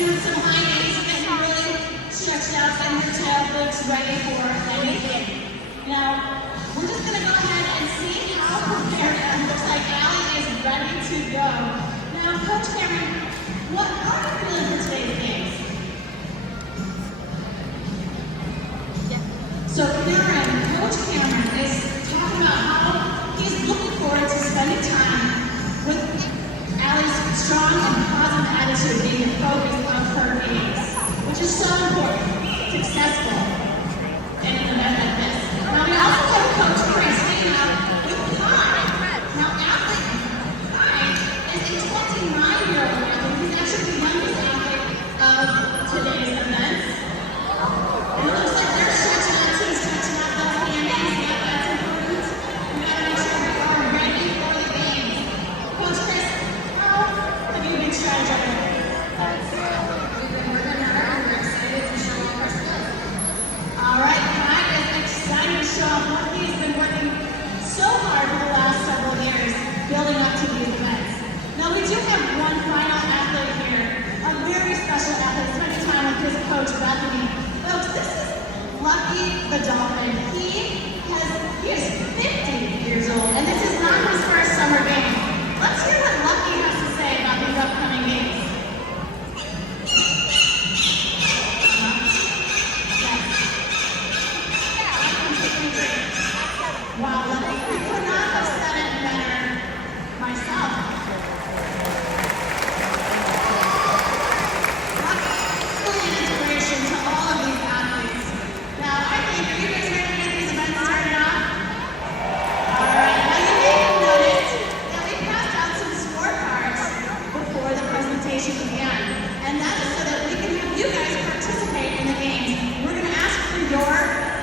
doing some high knees, getting really stretched out, getting your tailbooks ready for anything. Now, we're just going to go ahead and see how prepared. It looks like Allie is ready to go. Now, Coach Cameron, what are you feeling for today's games? So Coach Cameron is talking about how he's looking forward to spending time with Allie's strong and positive attitude being the focus of her games, which is so important, successful in an event like this. Now we also have Coach Chris hanging out with Kai. Now Kai is a 29-year-old athlete. He's actually the youngest athlete of today's event. And it looks like they're stretching out too, stretching out those hammies. Yeah, that's important. We gotta make sure we are ready for the games. Coach Chris, how have you been strategizing? We've been working hard and we're excited to show off our skills. All right, Kai is excited to show off what he's been working so hard for the last several years, building up to these events. Now we do have one final athlete here, a very special athlete, spending time with his coach, Bethany. Folks, this is Lucky the Dolphin. He is 50 years old, and this is not his first summer game. Let's hear what Lucky has to say about these upcoming games. Wow, Lucky, I could not have said it better myself. Lucky, an inspiration to all of these athletes. Now, I think, are you guys ready to get these events started off? All right, now you may have noticed that we passed out some scorecards before the presentation began. And that is so that we can have you guys participate in the games. We're going to ask for your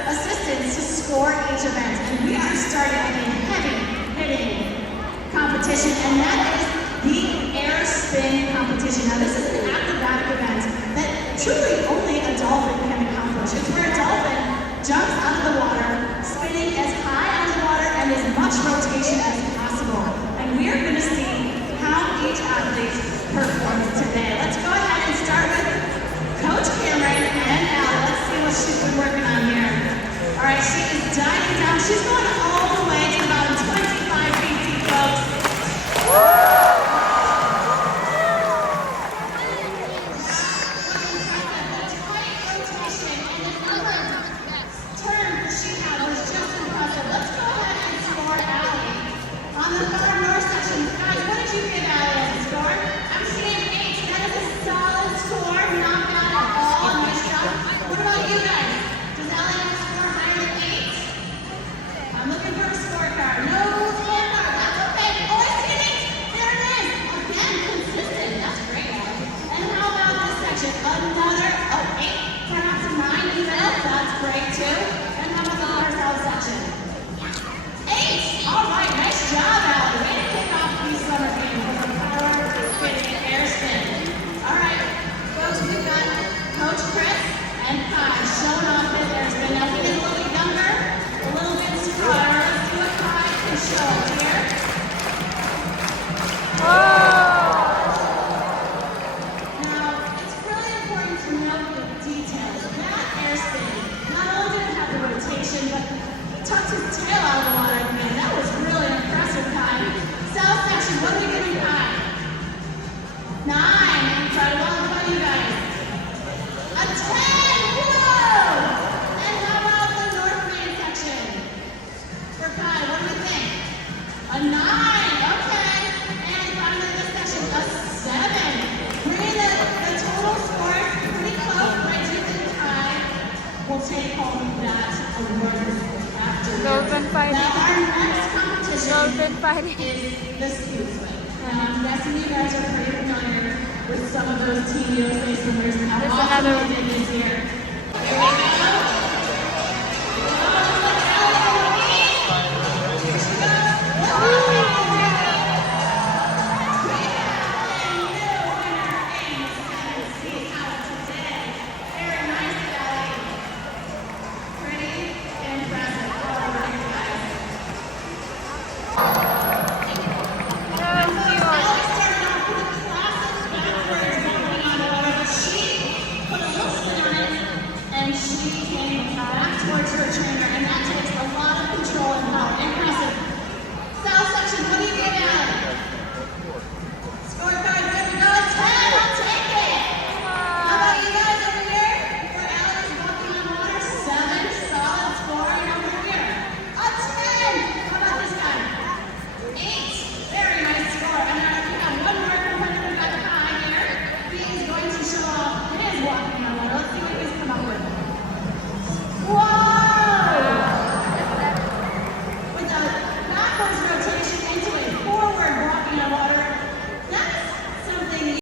assistance to score each event. And we are starting with a heavy-hitting competition, and that is the air spin competition. Now, this is an acrobatic event that truly only a dolphin can accomplish. It's where a dolphin jumps out of the water, spinning as high out of the water and as much rotation as possible. And we are going to see how each athlete performs today. Let's go ahead and start with Coach Cameron and Allie. Let's see what she's been working on here. All right, she is diving down. She's going all the way to about 25 feet deep, folks. On the far north section, guys, what did you give Allie as a score? I'm seeing 8. That is a solid score, not bad at all. Nice job. What about you guys? Does Allie have a score higher than 8? I'm looking for a scorecard. No scorecard. That's okay. Oh, I see an 8. There it is. Again, consistent. That's great. And how about this section? Another 8. Perhaps a 9 even. That's great too. And how about the horizontal section? 8. All right, nice job, Allie. Way to kick off these summer games with a power-fitting air spin. All right, folks, we've got Coach Chris and Kai showing off his air spin. Now, he is a little younger, a little bit stronger. Let's see what Kai can show here. Now, it's really important to note the details. That air spin, not only did it have the rotation, but he tucked his tail out of the water. Man, that was really impressive, Kai. South section, what are we giving Kai? 9. Incredible. How about you guys? A 10. Whoa! And how about the North Main section? For Kai, what do we think? A 9. Okay. And finally this section, a 7. Bringing the total score pretty close, but I do think Kai will take home that award after. Dolphin fighting. Now our next competition Dolphin fighting. is the scoop swim. And I'm guessing you guys are pretty familiar with some of those Team USA swimmers and how There's awesome another they did this year.